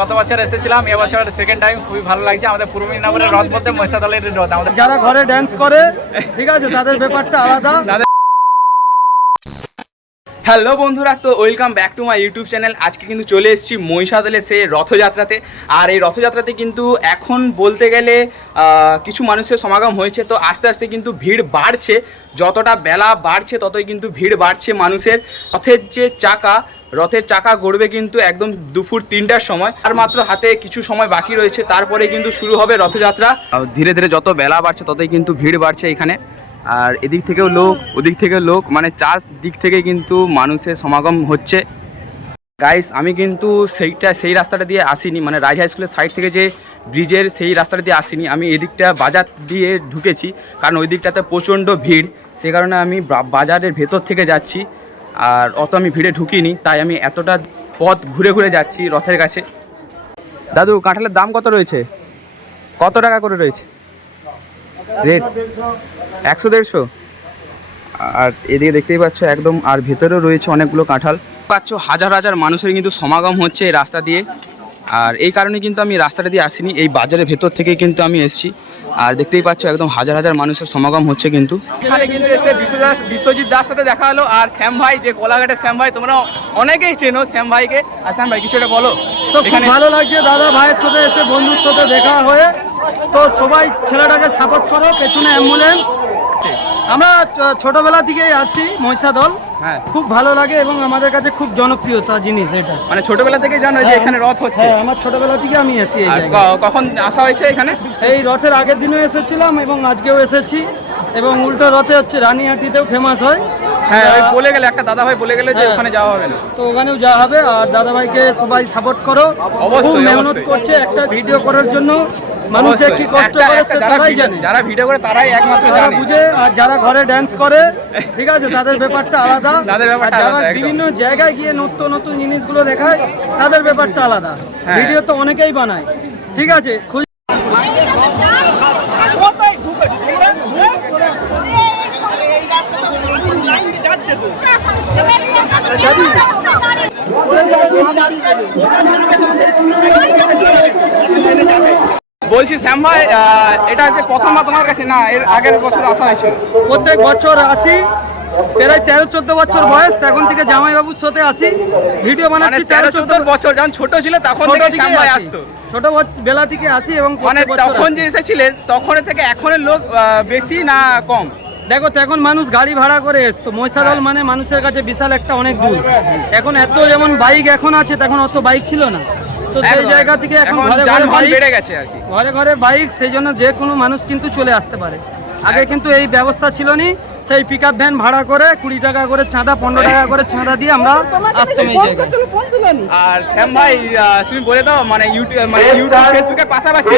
গত বছর এসেছিলাম, এবছর সেকেন্ড টাইম, খুবই ভালো লাগছে। আমাদের পূর্ব মিদনাপুরের রথ বলতে মহিষাদলের রথ। আমাদের যারা ঘরে ড্যান্স করে, ঠিক আছে, তাদের ব্যাপারটা আলাদা। হ্যালো বন্ধুরা, তো welcome back to my YouTube channel. আজকে কিন্তু চলে এসেছি মহিষাদলে সে রথযাত্রাতে। আর এই রথযাত্রাতে কিন্তু এখন বলতে গেলে কিছু মানুষের সমাগম হয়েছে, তো আস্তে আস্তে কিন্তু ভিড় বাড়ছে। যতটা বেলা বাড়ছে ততই কিন্তু ভিড় বাড়ছে মানুষের। রথের চাকা গড়বে কিন্তু একদম দুপুর 3টার সময়, আর মাত্র হাতে কিছু সময় বাকি রয়েছে, তারপরে কিন্তু শুরু হবে রথযাত্রা। ধীরে ধীরে যত বেলা বাড়ছে ততই কিন্তু ভিড় বাড়ছে এখানে। আর এদিক থেকেও লোক, ওদিক থেকেও লোক, মানে চার দিক থেকে কিন্তু মানুষের সমাগম হচ্ছে। গাইস, আমি কিন্তু সেই রাস্তাটা দিয়ে আসিনি, মানে রাজ হাই স্কুলের সাইড থেকে যে ব্রিজের সেই রাস্তাটা দিয়ে আসিনি। আমি এদিকটা বাজার দিয়ে ঢুকেছি, কারণ ওই দিকটাতে প্রচণ্ড ভিড়। সে কারণে আমি বাজারের ভেতর থেকে যাচ্ছি, আর অত আমি ভিড়ে ঢুকিনি, তাই আমি এতটা পথ ঘুরে ঘুরে যাচ্ছি রথের কাছে। দাদু, কাঁঠালের দাম কত রয়েছে? কত টাকা করে রয়েছে রেট? 100-150। আর এদিকে দেখতেই পাচ্ছ একদম, আর ভেতরেও রয়েছে অনেকগুলো কাঁঠাল পাচ্ছ। হাজার হাজার মানুষের কিন্তু সমাগম হচ্ছে এই রাস্তা দিয়ে। আর এই কারণে কিন্তু আমি রাস্তাটা দিয়ে আসিনি, এই বাজারের ভেতর থেকেই কিন্তু আমি এসেছি। আর দেখতেই পাচ্ছ একদম হাজার হাজার মানুষের সমাগম হচ্ছে কিন্তু। এখানে কিন্তু এসে বিশ্বজিৎ দাস সাথে দেখা হলো, আর শ্যাম ভাই, যে কোলাঘাটের শ্যাম ভাই, তোমরা অনেকেই চেনো শ্যাম ভাইকে। আর শ্যাম ভাই, কিছু একটা বলো। তো খুব ভালো লাগছে দাদা ভাইয়ের সাথে এসে, বন্ধুর সাথে দেখা হয়ে। তো সবাই ছেলেটাকে সাপোর্ট করো, পেছনে অ্যাম্বুলেন্স। আমরা ছোটবেলা থেকেই আছি মহিষাদল, হ্যাঁ, খুব ভালো লাগে এবং আমাদের কাছে খুব জনপ্রিয়তা জিনিস এটা। মানে ছোটবেলা থেকে জানো যে এখানে রথ হচ্ছে? হ্যাঁ, আমার ছোটবেলা থেকে আমি এসেছি। কখন আসা হয়েছে এখানে? এই রথের আগের দিনও এসেছিলাম এবং আজকেও এসেছি। এবং উল্টো রথে হচ্ছে রানীহাটিতেও ফেমাস হয়। হ্যাঁ, ওই বলে গেলে, একটা দাদা ভাই বলে গেলে যে ওখানে যাওয়া হবে না, তো ওখানেও যাওয়া হবে। আর দাদা ভাইকে সবাই সাপোর্ট করো, অবশ্যই মেহনত করছে একটা ভিডিও করার জন্য। মানুষের কি কষ্ট করে তারাই জানে, যারা ভিডিও করে তারাই একমাত্র জানে, বুঝে। আর যারা ঘরে ড্যান্স করে, ঠিক আছে, তাদের ব্যাপারটা আলাদা। যারা বিভিন্ন জায়গায় গিয়ে নতুন জিনিসগুলো দেখায়, তাদের ব্যাপারটা আলাদা। ভিডিও তো অনেকেই বানায়, ঠিক আছে। বলছি শ্যাম ভাই, এটা হচ্ছে প্রথমবার তোমার কাছে, না এর আগের বছর আসা হয়েছিল? প্রত্যেক বছর আসি, প্রায় 13-14 বছর বয়স, তখন থেকে জামাইবাবুর সাথে আসি, ভিডিও বানাচ্ছি। 13-14 বছর যখন ছোট ছিল তখন থেকে শ্যাম ভাই আসতো? ছোট বেলা থেকে আসি। এবং মানে তখন যে এসেছিলেন তখন থেকে এখনের লোক বেশি না কম? দেখো, তখন মানুষ গাড়ি ভাড়া করে আসতো। মহিষাদল মানে মানুষের কাছে বিশাল একটা অনেক দূর। এখন এত যেমন বাইক এখন আছে, তখন অত বাইক ছিল না। তো সেই জায়গা থেকে এখন ঘরে ঘরে বাইক বেড়ে গেছে আর কি, ঘরে ঘরে বাইক। সেই জন্য যে কোনো মানুষ কিন্তু চলে আসতে পারে। আগে কিন্তু এই ব্যবস্থা ছিল না। সেই পিক আপ ভ্যান ভাড়া করে 20 টাকা করে চাঁদা, 15 টাকা করে চাঁদা দিয়ে আমরা আসতাম এই জায়গায়। আর শ্যাম ভাই, তুমি বলে দাও, মানে ইউটিউব ফেসবুকের পাশাপাশি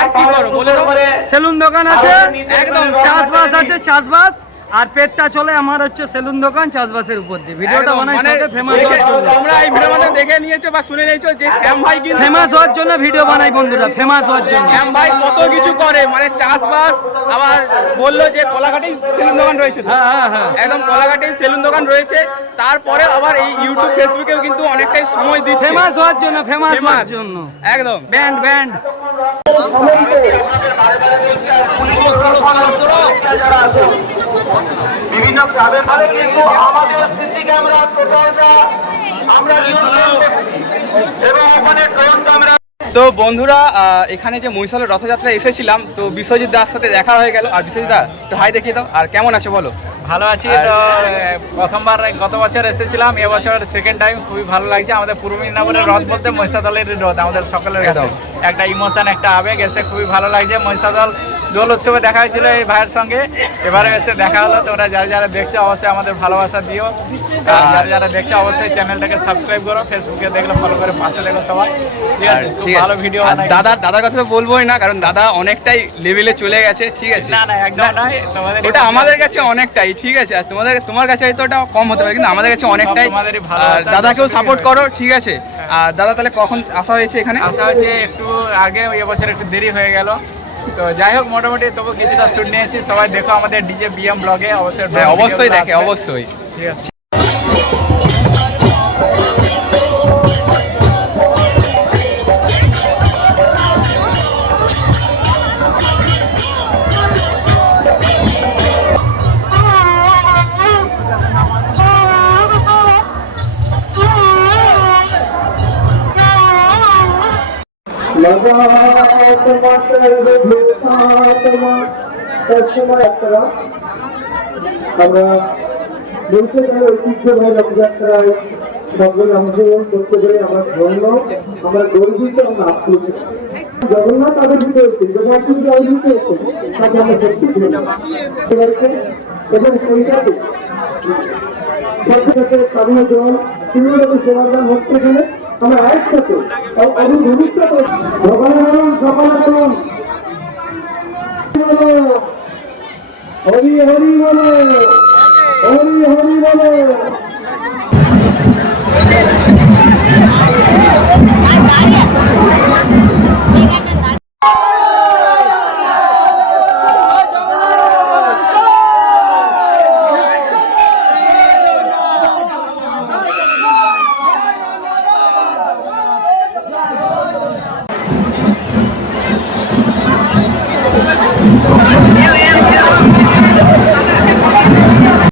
আর কি করো বলে দাও? সেলুন দোকান আছে, একদম চাষবাস আছে, চাষবাস। আর পেটটা চলে আমার হচ্ছে সেলুন দোকান, চাষবাসের উপর দিয়ে। ভিডিওটা বানাইছি ফেমাস হওয়ার জন্য। তোমরা এই ভিডিওর মধ্যে দেখে নিয়েছো বা শুনে নিয়েছো যে শ্যাম ভাই কিন্তু ফেমাস হওয়ার জন্য ভিডিও বানাই বন্ধুরা, ফেমাস হওয়ার জন্য। শ্যাম ভাই কত কিছু করে, মানে চাষবাস, আবার বললো যে কোলাঘাটেই সেলুন দোকান রয়েছে। হ্যাঁ হ্যাঁ, একদম কোলাঘাটেই সেলুন দোকান রয়েছে। তারপরে আবার এই ইউটিউব ফেসবুকেও কিন্তু অনেকটাই সময় দিচ্ছে ফেমাস হওয়ার জন্য, ফেমাস হওয়ার জন্য। একদম ব্যান্ড বিভিন্ন ক্লাবের মানে কিন্তু আমাদের সিসি ক্যামেরা, আমরা এবং ওখানে ড্রোন ক্যামেরা। তো বন্ধুরা, এখানে যে মহিষাদল রথযাত্রা এসেছিলাম, তো বিশ্বজিৎ দাস সাথে দেখা হয়ে গেল। আর বিশ্বজিৎ দা, একটু হাই দেখিয়ে দাও। আর কেমন আছে বলো? ভালো আছি। তো প্রথমবার গত বছর এসেছিলাম, এবছর সেকেন্ড টাইম, খুবই ভালো লাগছে। আমাদের পূর্ব মিদনাপুরের রথ বলতে মহিষাদলের রথ। আমাদের সকলের কাছে একটা ইমোশন, একটা আবেগ, এসে খুবই ভালো লাগছে। মহিষাদল দোল উৎসবে দেখা হয়েছিল এই ভাইয়ের সঙ্গে, এবারে এসে দেখা হলো। তোমরা যারা যারা দেখছো অবশ্যই আমাদের ভালোবাসা দিও। যারা যারা দেখছো অবশ্যই চ্যানেলটাকে সাবস্ক্রাইব করো, ফেসবুকে দেখলে ফলো করে পাশে দেখো সবাই, ঠিক আছে? খুব ভালো ভিডিও। দাদার কথা তো বলবোই না, কারণ দাদা অনেকটাই লেভেলে চলে গেছে, ঠিক আছে? না একদম নয়, ওটা আমাদের কাছে অনেকটাই, ঠিক আছে? আর তোমার কাছে হয়তো ওটা কম হতে পারে, কিন্তু আমাদের কাছে অনেকটাই। দাদাকেও সাপোর্ট করো, ঠিক আছে? আর দাদা, তাহলে কখন আসা হয়েছে এখানে? আসা হয়েছে একটু আগে, এবছর একটু দেরি হয়ে গেল। তো যাই হোক, মোটামুটি তবু কিছুটা শুট নিয়েছি। সবাই দেখো আমাদের ডিজে বিএম ব্লগে, অবশ্যই অবশ্যই দেখে, অবশ্যই, ঠিক আছে। আমরা বলতে ঐতিহ্যবাহী রথযাত্রায় সকলে অংশগ্রহণ করতে পেরে আমরা ধন্য, আমরা গর্বিত এবং আপ্লুত। জগন্নাথ আবির্ভূত হয়েছে, জগন্নাথ আবির্ভূত হয়েছে, তাকে আমরা সত্যি এবং সেইটাকে স্বাধীন জল তিনভাবে সমাধান হচ্ছে গেলে আমরা একসাথে অভিভূত ভগবান সকালে বলুন হরি হরি বলো, হরি হরি বলো।